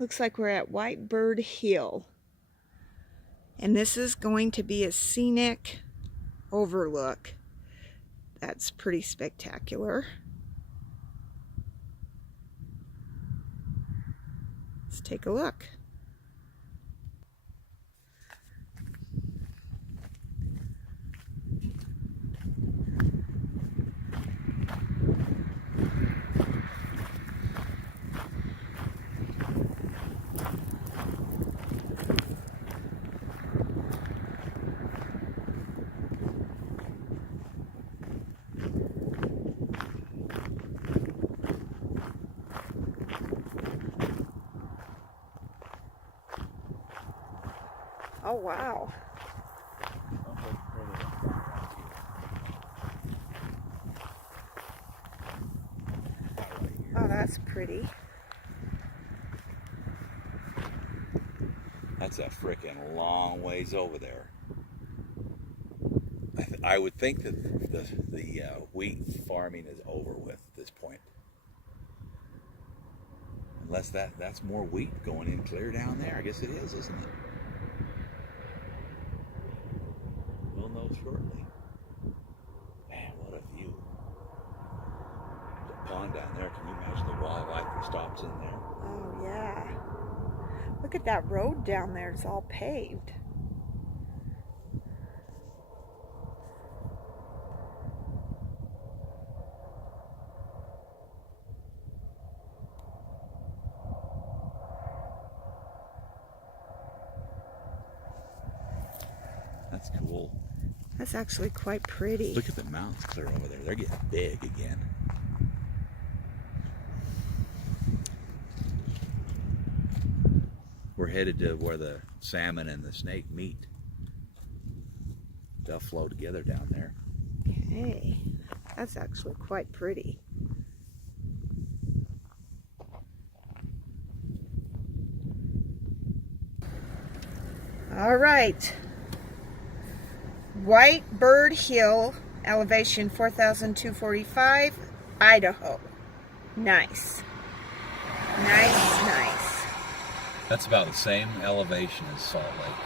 Looks like we're at Whitebird Hill. And this is going to be a scenic overlook. That's pretty spectacular. Let's take a look. Oh, wow. Oh, that's pretty. That's a freaking long ways over there. I would think that the wheat farming is over with at this point. Unless that's more wheat going in clear down there. I guess it is, isn't it? We'll know shortly. Man, what a view. The pond down there, can you imagine the wildlife that stops in there? Oh, yeah. Look at that road down there. It's all paved. That's cool. That's actually quite pretty. Look at the mountains clear over there. They're getting big again. We're headed to where the salmon and the snake meet. They'll flow together down there. Okay, that's actually quite pretty. All right. Whitebird Hill, elevation 4,245, Idaho. Nice. Nice, nice. That's about the same elevation as Salt Lake.